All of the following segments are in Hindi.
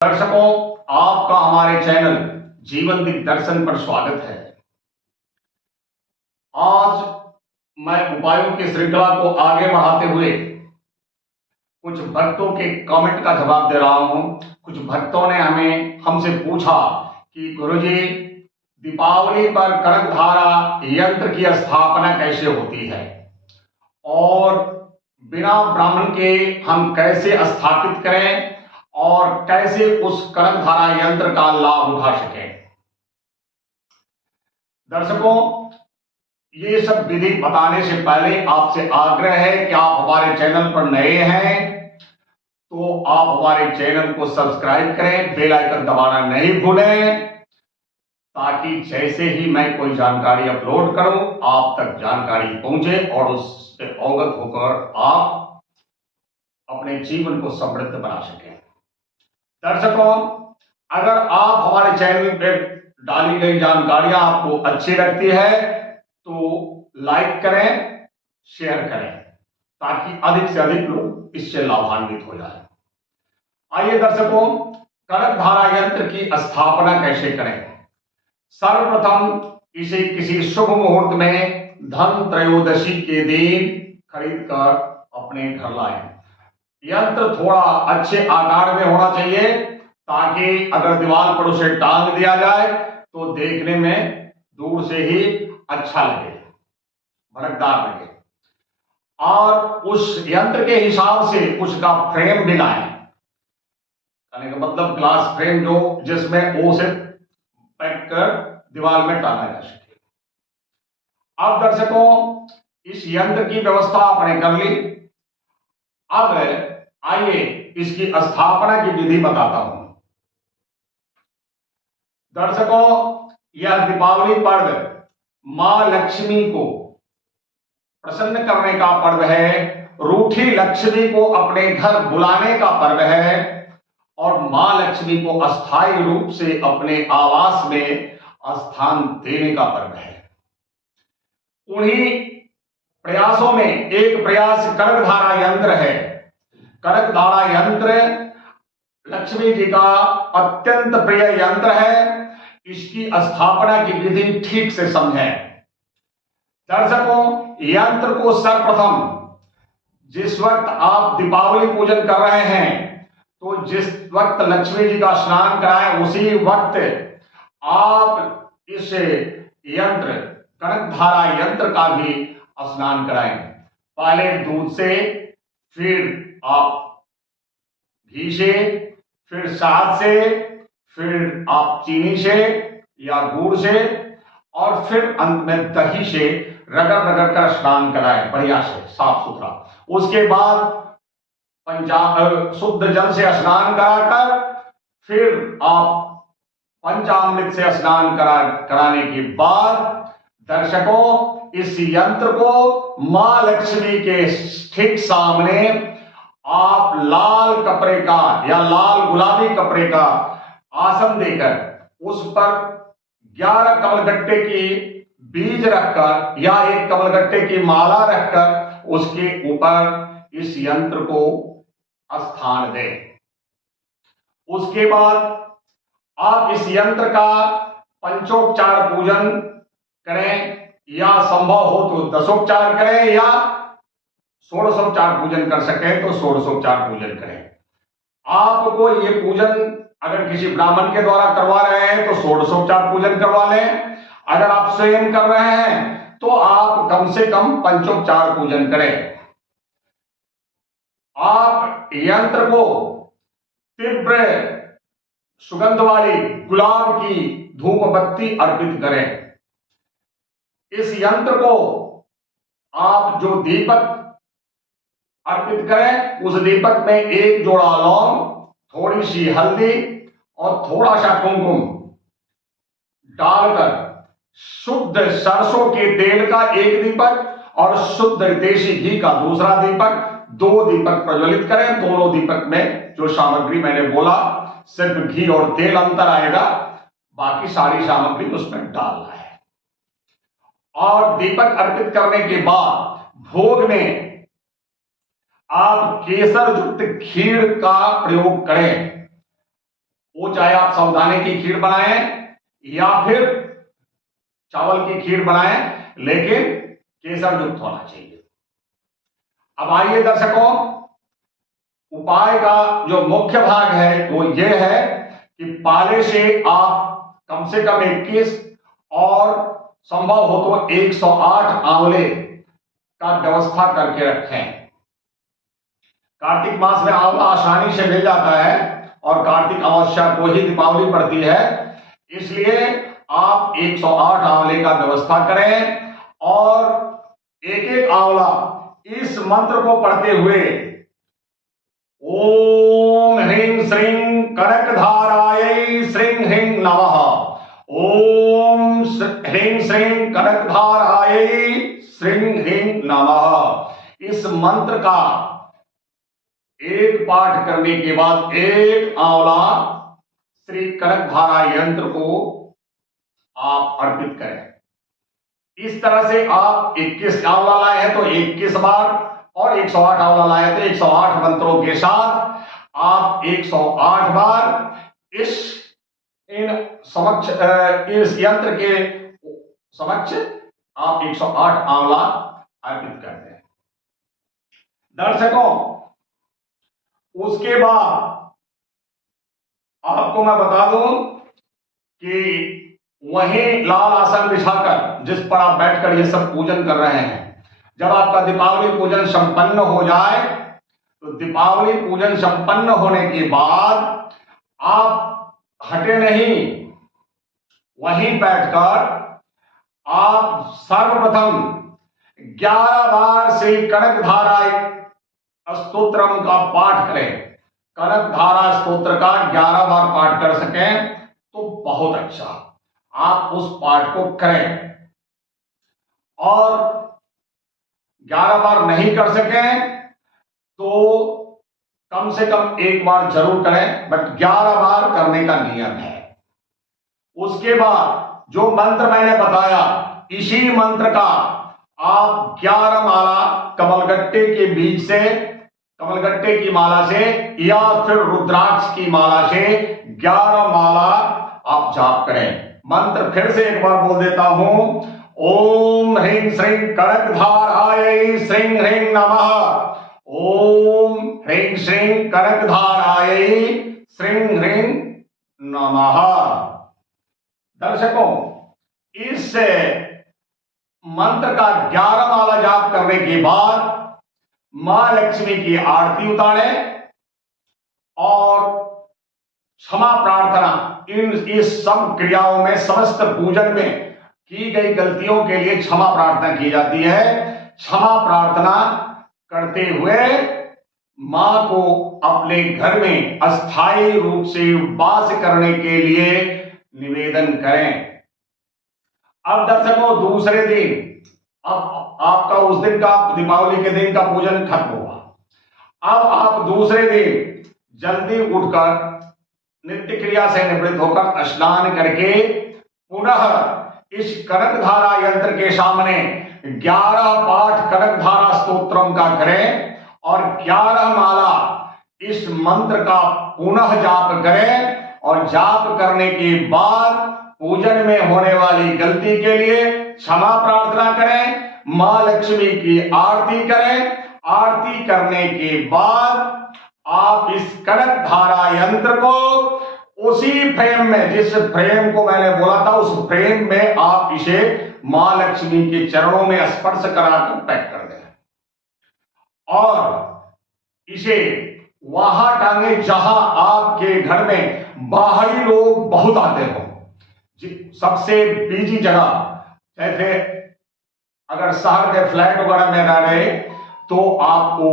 दर्शकों, आपका हमारे चैनल जीवन दिग्दर्शन पर स्वागत है। आज मैं उपायों की श्रृंखला को आगे बढ़ाते हुए कुछ भक्तों के कमेंट का जवाब दे रहा हूं। कुछ भक्तों ने हमसे पूछा कि गुरुजी, दीपावली पर कनकधारा यंत्र की स्थापना कैसे होती है और बिना ब्राह्मण के हम कैसे स्थापित करें और कैसे उस कनकधारा यंत्र का लाभ उठा सकें। दर्शकों, ये सब विधि बताने से पहले आपसे आग्रह है कि आप हमारे चैनल पर नए हैं तो आप हमारे चैनल को सब्सक्राइब करें, बेल आइकन दबाना नहीं भूलें, ताकि जैसे ही मैं कोई जानकारी अपलोड करूं आप तक जानकारी पहुंचे और उससे अवगत होकर आप अपने जीवन को समृद्ध बना सकें। दर्शकों, अगर आप हमारे चैनल पर डाली गई जानकारियां आपको अच्छी लगती है तो लाइक करें, शेयर करें, ताकि अधिक से अधिक लोग इससे लाभान्वित हो जाएं। आइए दर्शकों, कनकधारा यंत्र की स्थापना कैसे करें। सर्वप्रथम इसे किसी शुभ मुहूर्त में धन त्रयोदशी के दिन खरीदकर अपने घर लाएं। यंत्र थोड़ा अच्छे आकार में होना चाहिए ताकि अगर दीवार पर उसे टांग दिया जाए तो देखने में दूर से ही अच्छा लगे, भड़कदार लगे, और उस यंत्र के हिसाब से उसका फ्रेम भी लाएं। कहने का मतलब ग्लास फ्रेम जो जिसमें ओ से पैक कर दीवार में टांगा जा सके। अब दर्शकों, इस यंत्र की व्यवस्था आपने कर ली। अब आइए इसकी स्थापना की विधि बताता हूं। दर्शकों, यह दीपावली पर्व मां लक्ष्मी को प्रसन्न करने का पर्व है, रूठी लक्ष्मी को अपने घर बुलाने का पर्व है और मां लक्ष्मी को अस्थायी रूप से अपने आवास में स्थान देने का पर्व है। उन्हीं प्रयासों में एक प्रयास कनकधारा यंत्र है। कनकधारा यंत्र लक्ष्मी जी का अत्यंत प्रिय यंत्र है। इसकी स्थापना की विधि ठीक से समझें। दर्शकों, यंत्र को सर्वप्रथम जिस वक्त आप दीपावली पूजन कर रहे हैं तो जिस वक्त लक्ष्मी जी का स्नान कराएं उसी वक्त आप इस यंत्र कनकधारा यंत्र का भी स्नान कराएं। पहले दूध से, फिर आप घी से, फिर शहद से, फिर आप चीनी से या गुड़ से और फिर अंत में दही से रगड़ रगड़ कर स्नान कराएं, बढ़िया से साफ सुथरा। उसके बाद शुद्ध जल से स्नान कराकर फिर आप पंचामृत से स्नान कराने के बाद दर्शकों, इस यंत्र को मां लक्ष्मी के ठीक सामने आप लाल कपड़े का या लाल गुलाबी कपड़े का आसन देकर उस पर 11 कमलगट्टे की बीज रखकर या एक कमलगट्टे की माला रखकर उसके ऊपर इस यंत्र को स्थान दें। उसके बाद आप इस यंत्र का पंचोपचार पूजन करें या संभव हो तो दशोपचार करें या षोडशोपचार पूजन कर सकें तो षोडशोपचार पूजन करें। आपको ये पूजन अगर किसी ब्राह्मण के द्वारा करवा रहे हैं तो षोडशोपचार पूजन करवा लें। अगर आप स्वयं कर रहे हैं तो आप कम से कम पंचोपचार पूजन करें। आप यंत्र को तीव्र सुगंध वाली गुलाब की धूप बत्ती अर्पित करें। इस यंत्र को आप जो दीपक अर्पित करें उस दीपक में एक जोड़ा लौंग, थोड़ी सी हल्दी और थोड़ा सा कुमकुम डालकर शुद्ध सरसों के तेल का एक दीपक और शुद्ध देशी घी का दूसरा दीपक, 2 दीपक प्रज्वलित करें। दोनों दीपक में जो सामग्री मैंने बोला सिर्फ घी और तेल अंतर आएगा, बाकी सारी सामग्री उसमें डालना है। और दीपक अर्पित करने के बाद भोग में आप केसर युक्त खीर का प्रयोग करें। वो चाहे आप साबूदाने की खीर बनाएं या फिर चावल की खीर बनाएं, लेकिन केसर युक्त होना चाहिए। अब आइए दर्शकों, उपाय का जो मुख्य भाग है वो ये है कि पाले से आप कम से कम 21 और संभव हो तो 108 आंवले का व्यवस्था करके रखें। कार्तिक मास में आंवला आसानी से मिल जाता है और कार्तिक अमावस्या को ही दीपावली पड़ती है, इसलिए आप 108 आंवले का व्यवस्था करें और एक एक आंवला इस मंत्र को पढ़ते हुए ओम ह्रीं श्रीं कनकधारायै श्रीं ह्रीं नमः, ओम ह्रीं श्रीं कनकधारायै श्रीं ह्रीं नमः। इस मंत्र का एक पाठ करने के बाद एक आंवला श्री कनकधारा यंत्र को आप अर्पित करें। इस तरह से आप 21 आंवला लाए हैं तो 21 बार और 108 आंवला लाए तो 108 मंत्रों के साथ आप 108 बार इस यंत्र के समक्ष आप 108 आंवला अर्पित करते हैं। दर्शकों, उसके बाद आपको मैं बता दूं कि वहीं लाल आसन बिछाकर जिस पर आप बैठकर ये सब पूजन कर रहे हैं, जब आपका दीपावली पूजन संपन्न हो जाए तो दीपावली पूजन संपन्न होने के बाद आप हटे नहीं, वहीं बैठकर आप सर्वप्रथम 11 बार श्री कनकधारा स्तोत्रम का पाठ करें। कनकधारा स्तोत्र का 11 बार पाठ कर सकें तो बहुत अच्छा, आप उस पाठ को करें। और 11 बार नहीं कर सकें तो कम से कम एक बार जरूर करें, बट 11 बार करने का नियम है। उसके बाद जो मंत्र मैंने बताया, इसी मंत्र का आप 11 माला कमलगट्टे के बीज से, कमलगट्टे की माला से या फिर रुद्राक्ष की माला से 11 माला आप जाप करें। मंत्र फिर से एक बार बोल देता हूं, ओम ह्रीं श्रीं कनकधारायै श्रीं ह्रीं नमः, ओम ह्रीं श्रीं कनकधारायै श्रीं ह्रीं नमः। दर्शकों, इस मंत्र का 11 माला जाप करने के बाद मां लक्ष्मी की आरती उतारें और क्षमा प्रार्थना, इस सब क्रियाओं में, समस्त पूजन में की गई गलतियों के लिए क्षमा प्रार्थना की जाती है। क्षमा प्रार्थना करते हुए मां को अपने घर में अस्थायी रूप से वास करने के लिए निवेदन करें। अब दर्शकों, दूसरे दिन, अब आपका उस दिन का, दीपावली के दिन का पूजन खत्म हुआ। अब आप दूसरे दिन जल्दी उठकर नित्य क्रिया से निवृत्त होकर स्नान करके पुनः इस कनकधारा यंत्र के सामने 11 पाठ कनकधारा स्तोत्रम का करें और 11 माला इस मंत्र का पुनः जाप करें और जाप करने के बाद पूजन में होने वाली गलती के लिए क्षमा प्रार्थना करें, मां लक्ष्मी की आरती करें। आरती करने के बाद आप इस कनकधारा यंत्र को उसी फ्रेम में, जिस फ्रेम को मैंने बोला था, उस फ्रेम में आप इसे मां लक्ष्मी के चरणों में स्पर्श कराकर पैक कर दें और इसे वहां टांगे जहां आपके घर में बाहरी लोग बहुत आते हो, सबसे बिजी जगह, जैसे अगर शहर के फ्लैट वगैरह में रह रहे तो आपको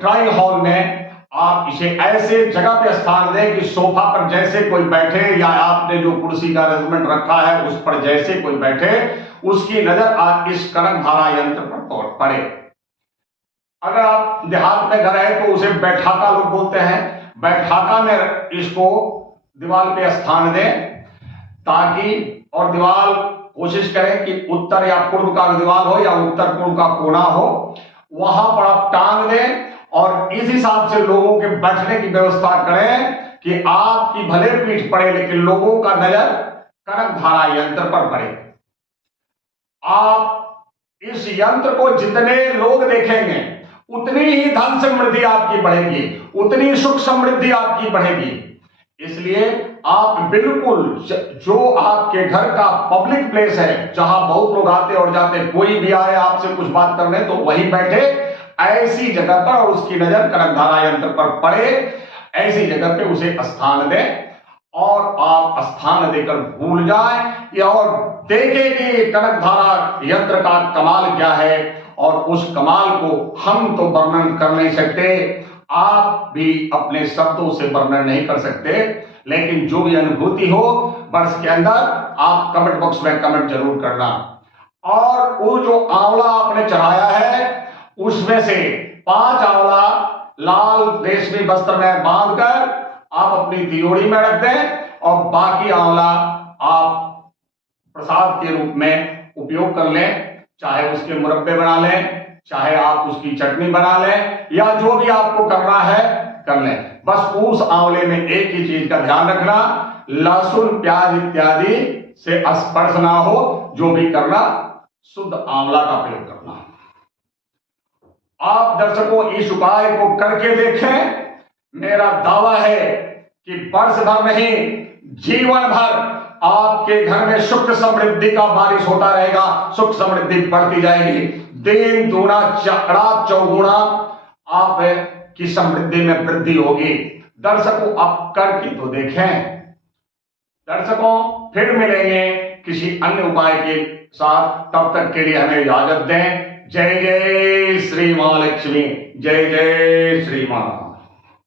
ड्राइंग हॉल में आप इसे ऐसे जगह पे स्थान दें कि सोफा पर जैसे कोई बैठे या आपने जो कुर्सी का अरेंजमेंट रखा है उस पर जैसे कोई बैठे, उसकी नजर आप इस कनकधारा यंत्र पर पड़े। अगर आप देहात में घर है तो उसे बैठाका लोग बोलते हैं, बैठाका में इसको दीवार पे स्थान दें ताकि, और दीवार कोशिश करें कि उत्तर या पूर्व का दीवार हो या उत्तर पूर्व का कोना हो, वहां पर आप टांग दें और इस हिसाब से लोगों के बैठने की व्यवस्था करें कि आपकी भले पीठ पड़े लेकिन लोगों का नजर कनकधारा यंत्र पर पड़े। आप इस यंत्र को जितने लोग देखेंगे उतनी ही धन समृद्धि आपकी बढ़ेगी, उतनी सुख समृद्धि आपकी बढ़ेगी। इसलिए आप बिल्कुल जो आपके घर का पब्लिक प्लेस है, जहां बहुत लोग आते और जाते, कोई भी आए आपसे कुछ बात करने तो वहीं बैठे, ऐसी जगह पर, और उसकी नजर कनकधारा यंत्र पर पड़े, ऐसी जगह पे उसे स्थान दें। और आप स्थान देकर भूल जाएं और देखें कि कनकधारा यंत्र का कमाल क्या है। और उस कमाल को हम तो वर्णन कर नहीं सकते, आप भी अपने शब्दों से वर्णन नहीं कर सकते, लेकिन जो भी अनुभूति हो वर्ष के अंदर आप कमेंट बॉक्स में कमेंट जरूर करना। और वो जो आंवला आपने चढ़ाया है उसमें से 5 आंवला लाल रेशमी वस्त्र में बांधकर आप अपनी तिजोरी में रख दें और बाकी आंवला आप प्रसाद के रूप में उपयोग कर लें। चाहे उसके मुरब्बे बना लें, चाहे आप उसकी चटनी बना लें, या जो भी आपको करना है कर लें। बस उस आंवले में एक ही चीज का ध्यान रखना, लहसुन प्याज इत्यादि से स्पर्श ना हो। जो भी करना शुद्ध आंवला का प्रयोग करना। आप दर्शकों इस उपाय को करके देखें। मेरा दावा है कि वर्ष भर नहीं, जीवन भर आपके घर में सुख समृद्धि का बारिश होता रहेगा, सुख समृद्धि बढ़ती जाएगी, दिन दूना रात चौगुना आप की समृद्धि में वृद्धि होगी। दर्शकों आप करके तो देखें। दर्शकों फिर मिलेंगे किसी अन्य उपाय के साथ, तब तक के लिए हमें इजाजत दें। जय जय श्री मां लक्ष्मी, जय जय श्री मां।